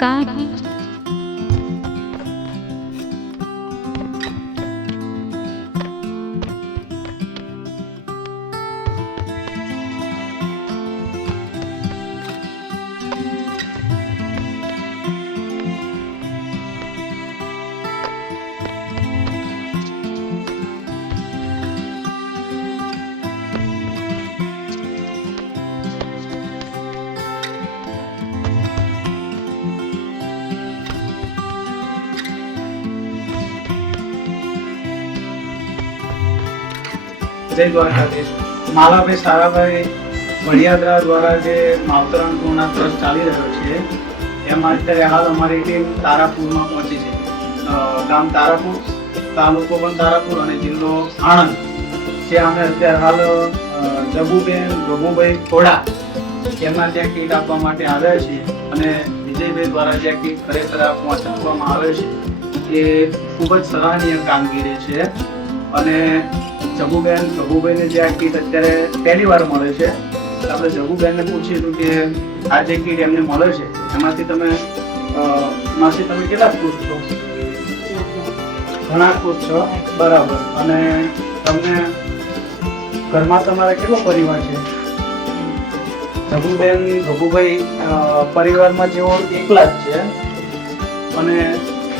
નમસ્કાર. જય દ્વારકાધીશ. માલાભાઈ સારાભાઈ વડિયાદરા દ્વારા જે માવતરણ પૂર્ણ ટ્રસ્ટ ચાલી રહ્યો છે એમાં અત્યારે હાલ અમારી ટીમ તારાપુરમાં પહોંચી છે. ગામ તારાપુર, તાલુકો પણ તારાપુર અને જિલ્લો આણંદ. જે અમે અત્યારે હાલ જબુબેન ગભુભાઈ ખોડા એમના ત્યાં કીટ આપવા માટે આવ્યા છીએ અને વિજયભાઈ દ્વારા જે કીટ ખરેખર પહોંચાડવામાં આવે છે એ ખૂબ જ સરાહનીય કામગીરી છે. અને જબુબેન ગભુભાઈને જે આ કીટ અત્યારે પહેલી વાર મળે છે, આપણે જબુબેનને પૂછીશું કે આ જે કીટ એમને મળે છે એમાંથી તમે માસી તમે કેટલા ખુશ છો? ઘણા ખુશ છો, બરાબર. અને તમને ઘરમાં તમારા કેટલો પરિવાર છે? જબુબેન ગભુભાઈ પરિવારમાં જેઓ એકલા જ છે અને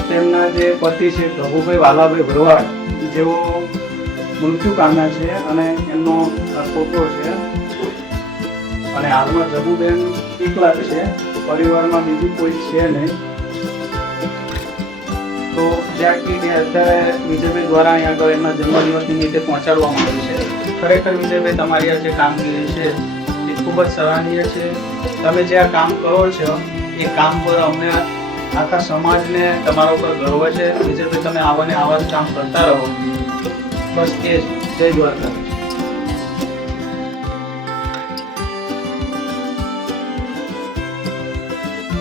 તેમના જે પતિ છે ગભુભાઈ વાલાભાઈ ભરવાડ જેઓ મૃત્યુ પામ્યા છે અને એમનો ફોટો છે. અને હાલમાં જબુબેન એકલા છે, પરિવારમાં બીજું કોઈ છે નહીં. તો જ્યાં કીટ અત્યારે વિજયભાઈ દ્વારા અહીંયા આગળ એમના જન્મદિવસ નિમિત્તે પહોંચાડવામાં આવી છે. ખરેખર વિજયભાઈ તમારી આ જે કામગીરી છે એ ખૂબ જ સરાહનીય છે. તમે જે આ કામ કરો છો એ કામ પર અમને આખા સમાજને તમારા ઉપર ગર્વ છે. વિજયભાઈ તમે આવા ને આવા જ કામ કરતા રહો. બસ એ જ. જય દ્વારકા.